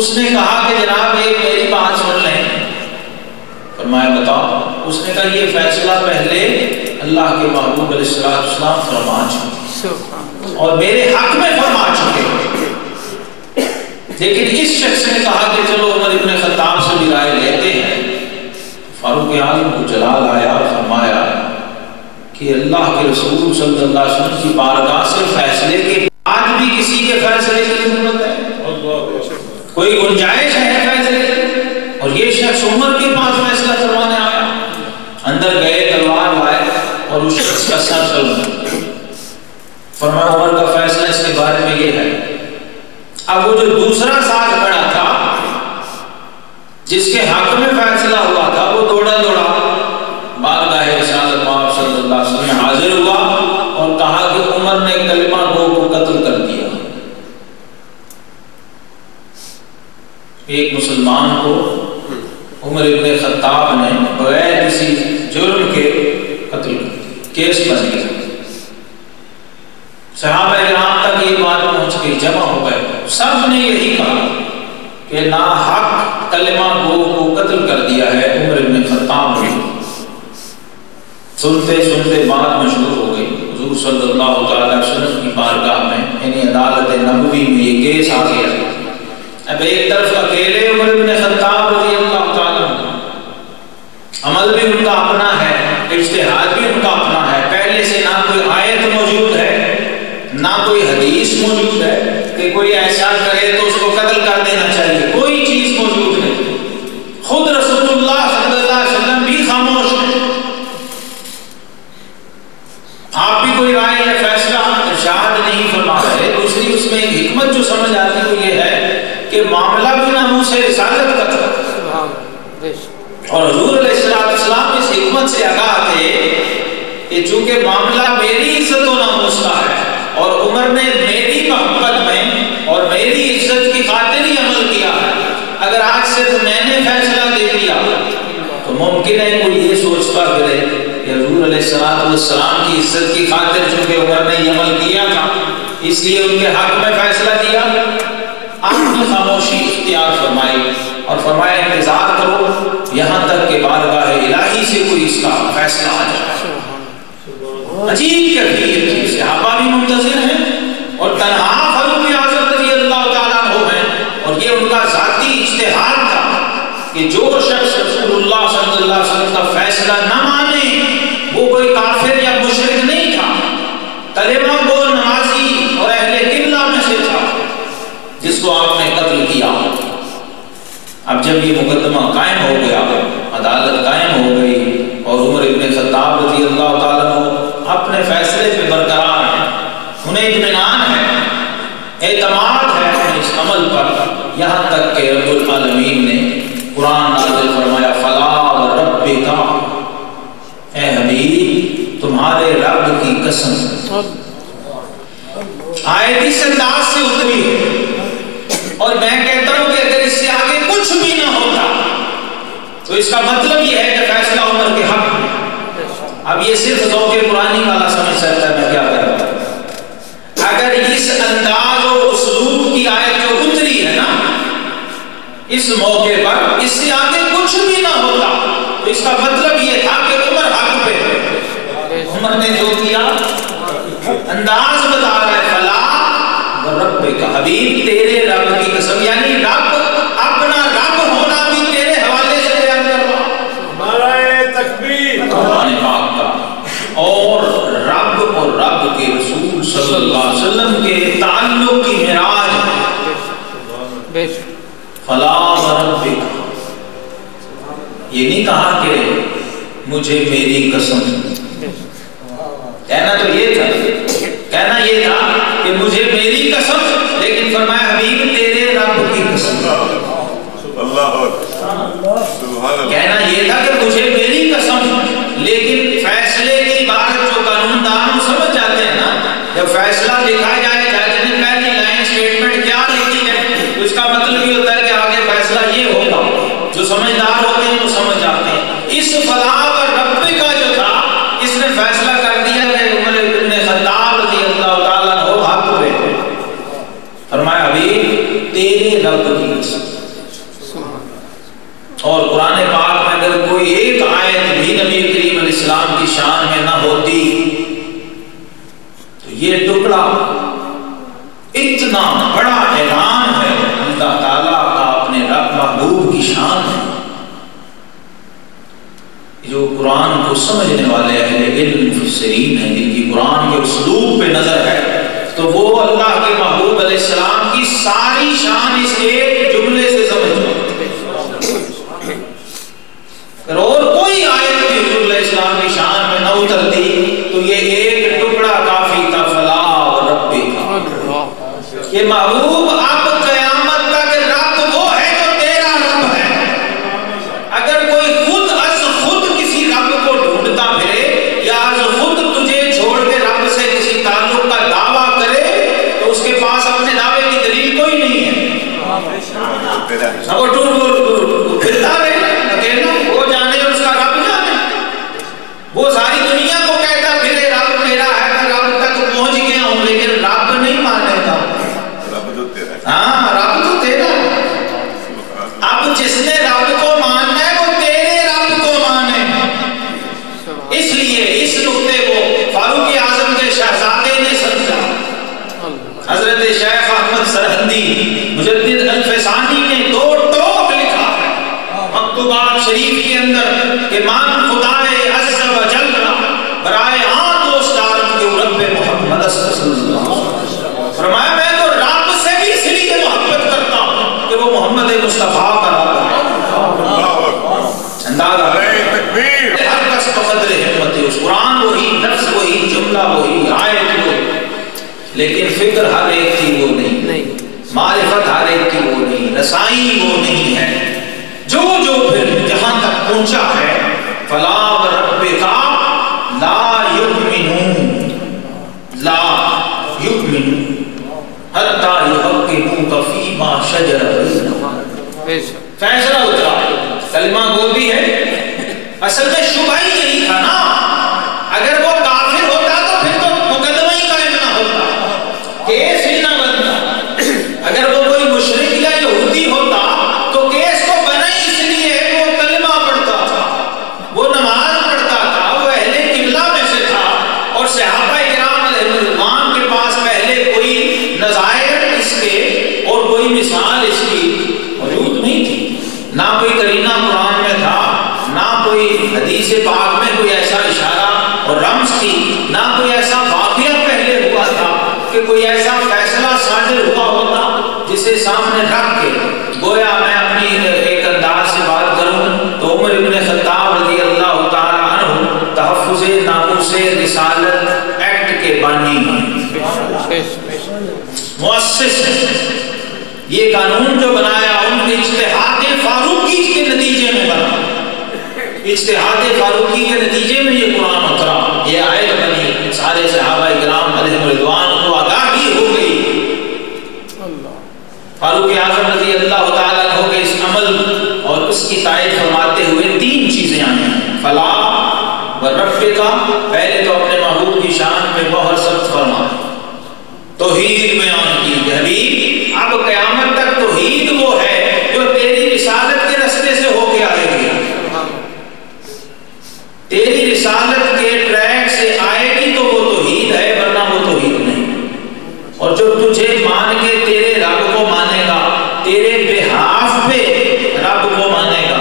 اس نے کہا کہ جناب ایک میری بات سن لیں. فرمایا بتاؤ. اس نے کہا یہ فیصلہ پہلے اللہ کے محبوب علیہ السلام فرما چکے اور میرے حق میں فرما چکے. لیکن اس شخص نے کہا کہ چلو عمر ابن خطاب سے بھی رائے لیتے ہیں. فاروق اعظم کو جلال آیا اور فرمایا کہ اللہ کے رسول صلی اللہ علیہ وسلم کی بارگاہ سے فیصلے کے بعد بھی کسی کے فیصلے کی ضرورت ہے؟ کوئی گنجائش ہے فیصلے؟ اور یہ شخص عمر کے پاس فیصلہ کروانے آیا. اندر گئے، تلوار لائے اور اس شخص کا سر چل. فرمایا عمر کا فیصلہ اس کے بارے میں یہ ہے. اب وہ جو دوسرا ساتھ کھڑا تھا جس کے حق میں فیصلہ ہوا تھا وہ دوڑا بارگاہ رسالت پاک صلی اللہ علیہ وسلم میں حاضر ہوا اور کہا کہ عمر نے کلمہ گو کو قتل کر دیا. ایک مسلمان کو عمر ابن خطاب نے بغیر کسی جرم کے قتل کر دیا، کیس بن گیا. صحابہ کرام تک یہ بات پہنچ گئی، جمع ہو گئے. سب نے یہی کہا کہ ناحق کلمہ گو کو قتل کر دیا ہے عمر ابن خطاب نے. سنتے سنتے بات مشہور ہو گئی. حضور صلی اللہ علیہ وسلم کی بارگاہ میں یعنی عدالت نبوی میں یہ کیس آ گیا. اب ایک طرف اکیلے عمر ابن خطاب رضی اللہ تعالیٰ عمل بھی ان کا اپنا ہے، اجتہاد بھی ان کا اپنا ہے. پہلے سے نہ کوئی آیت موجود ہے نہ کوئی حدیث موجود ہے کہ کوئی ایسا کرے تو اس کو قتل کر دینا چاہیے. کوئی چیز موجود نہیں. خود رسول اللہ صلی اللہ علیہ وسلم بھی خاموش ہیں. آپ بھی کوئی رائے یا فیصلہ ارشاد نہیں فرما رہے. دوسری اس میں ایک حکمت جو سمجھ آتی وہ یہ ہے کہ معاملہ بھی ناموس رسالت کا تھا اور حضور علیہ السلام اس حکمت سے آگاہ تھے کہ چونکہ معاملہ میری عزت و ناموس کا ہے اور عمر نے میری محبت میں اور میری عزت کی خاطر ہی عمل کیا ہے، اگر آج صرف میں نے فیصلہ دے دیا تو ممکن ہے کوئی یہ سوچتا پھرے کہ حضور علیہ السلام کی عزت کی خاطر چونکہ عمر نے یہ عمل کیا تھا اس لیے ان کے حق میں فیصلہ دیا. آپ نے خاموشی اختیار فرمائی اور فرمایا انتظار کرو یہاں تک کہ بارگاہ الہی سے کوئی اس کا فیصلہ آ جائے. عجیب کیفیت. صحابہ بھی منتظر ہیں اور تنہا فاروق اعظم رضی اللہ تعالیٰ عنہ ہیں اور یہ ان کا ذاتی اجتہاد تھا کہ جو شخص رسول اللہ صلی اللہ علیہ وسلم کا فیصلہ نہ مانے وہ کوئی کافر یا مشرک نہیں تھا، کلمہ گو نمازی اور اہل قبلہ میں سے تھا جس کو آپ نے قتل کیا. اب جب یہ مقدمہ قائم ہو گیا، عدالت قائم ہو گئی اور عمر ابن خطاب رضی اللہ تعالیٰ عنہ اپنے فیصلے پہ برقرار ہیں، انہیں اطمینان ہے، اعتماد ہے اس عمل پر، یہاں تک کہ رب العالمین نے قرآن نازل فرمایا فلا وربک، اے حبیب تمہارے رب کی قسم. آیت اس انداز سے اتری ہے اور میں کہتا ہوں کہ اگر اس سے آگے کچھ بھی نہ ہوتا تو اس کا مطلب یہ ہے کہ فیصلہ عمر کے حق میں. اب یہ صرف ذوق قرآنی والا سمجھ سکتا ہے میں کیا کر رہا ہوں. اگر اس انداز و اسلوب کی آیت جو اتری ہے نا اس موقع پر اس سے آگے کچھ بھی نہ ہوتا تو اس کا مطلب یہ تھا کہ عمر حق پہ ہے. عمر نے جو کیا انداز بتا رہا ہے فلا وربک، حبیب تیرے رب کی قسم، یعنی رب اپنا رب ہونا بھی تیرے حوالے سے بیان کر رہا. نعرہ تکبیر. قرآن پاک کا اور رب کے رسول صلی اللہ علیہ وسلم کے تعلق کی معراج فلا وربک. یہ نہیں کہا کہ مجھے میری قسم، کہنا تو یہ تھا کہ مجھے میری قسم، لیکن فرمایا حبیب تیرے رب کی قسم. کہنا یہ تھا کہ مجھے میری قسم، لیکن فیصلے کی بات جو قانون دان سمجھ جاتے ہیں نا، جب فیصلہ لکھا جائے جج نے پہلی لائن اسٹیٹمنٹ کیا لکھی ہے تو اس کا مطلب یہ ہوتا ہے کہ آگے فیصلہ یہ ہوگا. جو سمجھدار ہوتے ہیں وہ سمجھ جاتے ہیں. اس فلا وربک کا جو تھا اس نے فیصلہ کر دیا کہ عمر ابن خطاب رضی اللہ تعالیٰ عنہ حق پہ. فرمایا حبیب تیرے رب کی قسم یہاں بڑا اعلان ہے اللہ تعالیٰ کا اپنے رب محبوب کی شان ہے. جو قرآن کو سمجھنے والے اہل علم مفسرین ہیں جن کی قرآن کے اسلوب پہ نظر ہے تو وہ اللہ کے محبوب علیہ السلام کی ساری شان اس ایک جملے سے سمجھ جائے. اگر اور کوئی آیت بھی حضور علیہ السلام کی شان میں نہ اترتی تو یہ ایک ٹکڑا کافی تھا. فلا وربک، یہ محبوب اب قیامت تک رب وہ ہے جو تیرا رب ہے. اگر کوئی خود از خود کسی رب کو ڈھونڈتا پھرے یا از خود تجھے چھوڑ کے رب سے کسی تعلق کا دعویٰ کرے تو اس کے پاس اپنے دعوے کی دلیل کوئی نہیں ہے. وہ پھرتا رہے اکیلا، وہ جانے اس کا رب جانے. وہ ساری دنیا کو کہتا پھرے رب میرا ہے، میں رب تک پہنچ گیا ہوں، لیکن رب نہیں مانے گا. ہاں رب تو تیرا. اب جس نے رب کو ماننا ہے وہ تیرے رب کو مانے. اس لیے اس نقطے کو فاروق اعظم کے شہزادے نے سمجھا. حضرت شیخ احمد سرہندی مجدد الفسانی نے 2 ٹوک لکھا ہے مکتوبات شریف کے اندر کہ مان خدائے عز و جل برائے آن دوستدارم کے رب محمد صلی اللہ علیہ وسلم. فرمایا میں تو رب سے بھی اس لیے محبت کرتا ہوں کہ وہ محمد مصطفیٰ کا رب ہے. اندازہ ہر کس بقدر ہمت ہے. اس قرآن وہی، لفظ وہی، جملہ وہی، آیت وہی، لیکن فکر ہر ایک کی وہ نہیں، معرفت ہر ایک کی وہ نہیں، رسائی وہ نہیں ہے. جو پھر جہاں تک پہنچا ہے فلا وربک لا یؤمنون حتی یحکموک فیما شجر بینہم. فیصلہ اترا، کلمہ گو بھی ہے. اصل میں شبہ ہی یہی تھا نا. اگر وہ کافر ہوتا تو پھر تو مقدمہ ہی قائم نہ ہوتا، کیس ہی نہ بنتا. اگر وہ کوئی مشرک یا یہودی ہوتا تو کیس تو بنا ہی اس لیے وہ کلمہ پڑھتا تھا، وہ نماز پڑھتا تھا، وہ اہل قبلہ میں سے تھا. اور صحابہ کرام علیہ رضوان کے پاس پہلے کوئی نظائر اس کے اور کوئی مثال اس کی موجود نہیں تھی. نہ کوئی قرینہ قرآن میں تھا، نہ کوئی حدیث پاک میں کوئی ایسا اشارہ اور رمز تھی، نہ کوئی ایسا واقعہ پہلے ہوا تھا کہ کوئی ایسا فیصلہ صادر ہوا ہوتا جسے سامنے رکھ کے گویا میں اپنی ایک انداز سے بات کروں تو عمر ابن خطاب رضی اللہ تعالی عنہ تحفظ ناموس رسالت ایکٹ کے بانی ہیں، مؤسس ہیں. یہ قانون جو بنایا ان کے اجتہاد فاروقی کے نتیجے میں بنا. اجتہاد فاروقی کے نتیجے میں یہ قرآن اترا، یہ آیت بنی. سارے صحابہ کرام علیہم رضوان کو آگاہی ہو گئی. فاروق اعظم رضی اللہ تعالیٰ عنہ کے اس عمل اور اس کی تائید فرماتے ہوئے 3 چیزیں آئی ہیں. فلا وربک، پہلے تو اپنے محبوب کی شان پہ مہر ثبت فرما، توحید بیان کی کہ حبیب اب قیامت تک توحید وہ ہے جو تیری رسالت کے رستے سے ہو کے آئے گی. تیری رسالت کے ٹریک سے آئے گی تو وہ توحید ہے، ورنہ وہ توحید نہیں. اور جو تجھے مان کے تیرے رب کو مانے گا، تیرے بہاف پہ رب کو مانے گا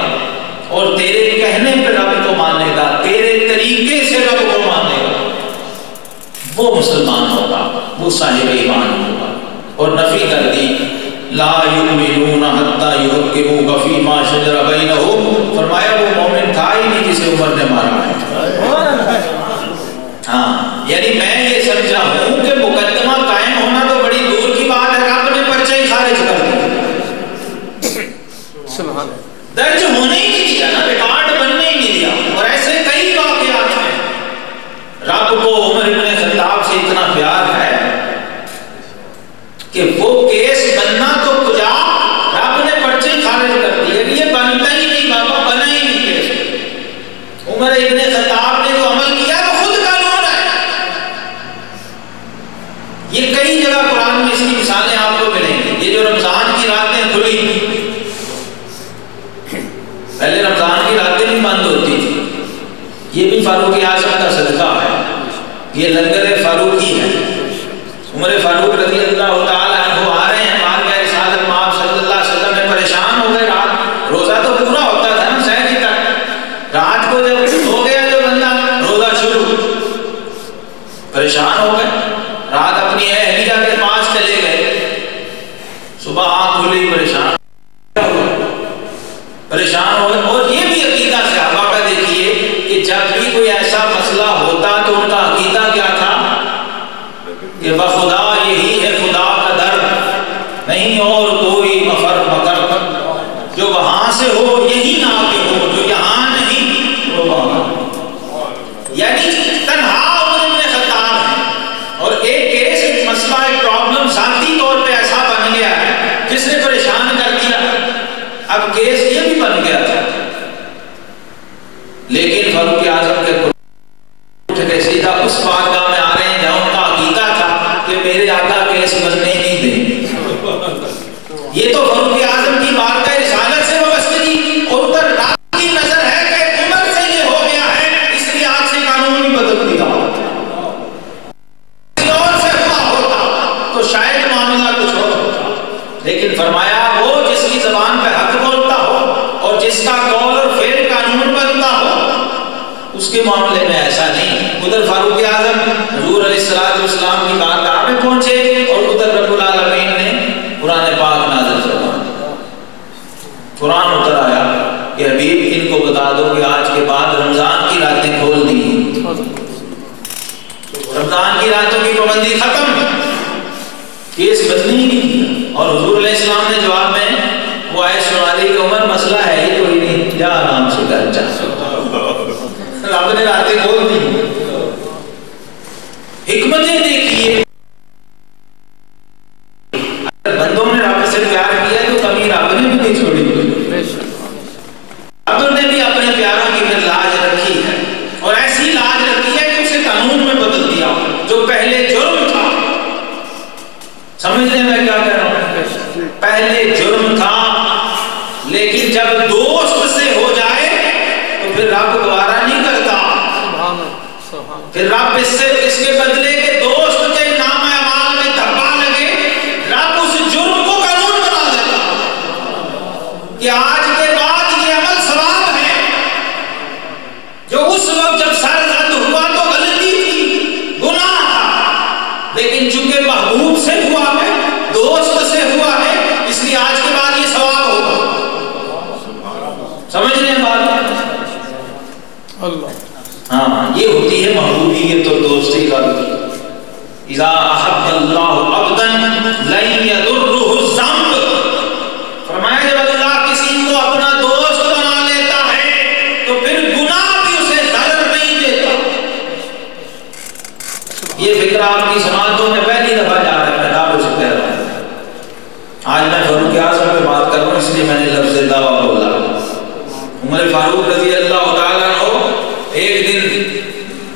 اور تیرے کہنے پہ رب کو مانے گا، تیرے طریقے سے رب کو مانے گا، وہ مسلمان ہوگا، وہ صاحب ایمان ہوگا. اور نفی کر دی لا یؤمنون حتی یحکموک فیما شجر بینہم. فرمایا وہ مومن تھا ہی نہیں جسے عمر نے مارا ہے. ہاں یعنی میں یہ سمجھا ہوں کہ مقدمہ قائم ہونا تو بڑی دور کی بات ہے، رب نے پرچہ ہی خارج کر دیا، درج ہونے ہی نہیں دیا نا، ریکارڈ بننے ہی نہیں دیا. اور ایسے کئی واقعات ہیں. رب کو عمر ابن خطاب سے اتنا پیار ہے کہ وہ کیس بننا تو کجا رب نے پرچے خارج کر دیے. یہ بنتا ہی نہیں بابا، بنا ہی نہیں کیس. عمر ابن خطاب نے جو عمل کیا وہ خود قانون ہے. یہ کئی جگہ قرآن میں اس کی مثالیں آپ کو ملیں گی. یہ جو رمضان کی راتیں کھلی، پہلے رمضان کی راتیں بھی بند ہوتی تھی، یہ بھی فاروق اعظم کا صدقہ ہے. یہ لنگر فاروقی ہے. عمر فاروق رضی اللہ تعالیٰ عنہ بھولے پریشان ہو. اور یہ بھی عقیدہ صحابہ کا دیکھیے کہ جب بھی کوئی ایسا مسئلہ ہوتا تو ان کا عقیدہ کیا تھا کہ بخدا یہی ہے خدا کا در، نہیں اور کوئی مفر مکر، جو وہاں سے ہو یہی نہ آگے ہو، جو یہاں نہیں وہ وہاں. یعنی تنہا عمر ابن خطاب ہے اور ایک کیس، ایک مسئلہ، ایک پرابلم ذاتی طور پہ ایسا بن گیا ہے جس نے پریشان کر دیا. اب کیس یہ بھی بن گیا تھا، لیکن فاروق اعظم کے اٹھ کے سیدھا اس بارگاہ میں آ رہے ہیں جہاں ان کا عقیدہ تھا کہ میرے آقا کیس بننے نہیں دیں. یہ تو فاروق اعظم کی بارگاہ رسالت سے وابستگی اور ادھر رات کی نظر ہے کہ عمر سے یہ ہو گیا ہے، اس لیے آج سے قانون نہیں بدل دیا. کسی اور سے ہوا ہوتا تو شاید معاملہ کچھ اور ہوتا، لیکن فرمایا وہ جس کی زبان پہ حق بولتا ہو اور جس کا قول اور فعل قانون بنتا ہو اس کے معاملے میں ایسا نہیں. ادھر فاروق اعظم حضور علیہ الصلوۃ والسلام کی بارگاہ میں پہنچے اور ادھر رب العالمین نے قرآن پاک نازل فرمایا. قرآن اتر آیا کہ حبیب ان کو بتا دو کہ آج کے بعد رمضان کی راتیں کھول دی، رمضان کی راتوں کی پابندی ختم، کیس بدلی نہیں. اور حضور علیہ السلام نے جواب میں وہ آیت سنا دی کہ عمر مسئلہ ہے ہی کوئی نہیں، جا آرام سے گھر جا. رب نے راتیں کھول دی. حکمتیں دیکھیے، اگر بندوں نے رب سے پیار کیا تو کمی رب نے بھی نہیں چھوڑی. رب نے بھی اپنے پیاروں کی پھر لاج رکھی ہے اور ایسی لاج رکھی ہے کہ اسے قانون میں بدل دیا جو پہلے جرم تھا. سمجھ رہے میں کیا کہہ رہا ہوں؟ پہلے جرم تھا لیکن جب دوست سے ہو جائے تو پھر رب گوارا نہیں کرتا. پھر رب اس کے بدلے کے دوست کے نام اعمال میں دھبا لگے، رب اس جرم کو قانون بنا دیتا کہ آج کے بعد یہ عمل ثواب ہے. جو اس وقت جب سر زد ہوا تو غلطی تھی، گناہ تھا، لیکن چونکہ محبوب سے ہوا ہے، دوست سے ہوا ہے، اس لیے آج کے بعد یہ ثواب ہوگا. سمجھ رہے ہیں بات؟ اللہ ہاں، یہ ہوتی ہے محبوبیت اور دوستی کا. اذا احب اللہ عبدا لن یضرہ الذنب، فرمایا جب اللہ کسی کو اپنا دوست بنا لیتا ہے تو پھر گناہ بھی اسے ضرر نہیں دیتا. یہ فکر آپ کی سماعتوں میں پہلی دفعہ جا رہا ہے، میں دعوے سے کہہ رہا ہوں. آج میں فاروق اعظم پہ بات کر رہا ہوں اس لیے میں نے لفظ دعویٰ بولا. عمر فاروق رضی اللہ تعالیٰ عنہ ایک دن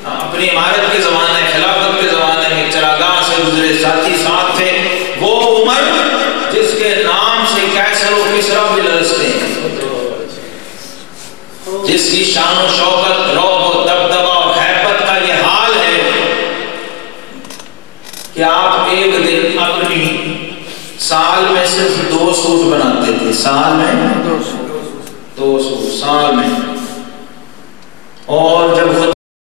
اپنی عمارت کے زمانے، خلافت کے زمانے میں چراگاہ سے گزرے، ساتھی ساتھ تھے وہ عمر جس کے نام سے کیسر و کسریٰ بھی لرزتے ہیں، جس کی شان و شوکت، رعب و دبدبہ اور ہیبت کا یہ حال ہے کہ آپ ایک دن اپنی سال میں صرف 2 سوٹ بناتے تھے. سال میں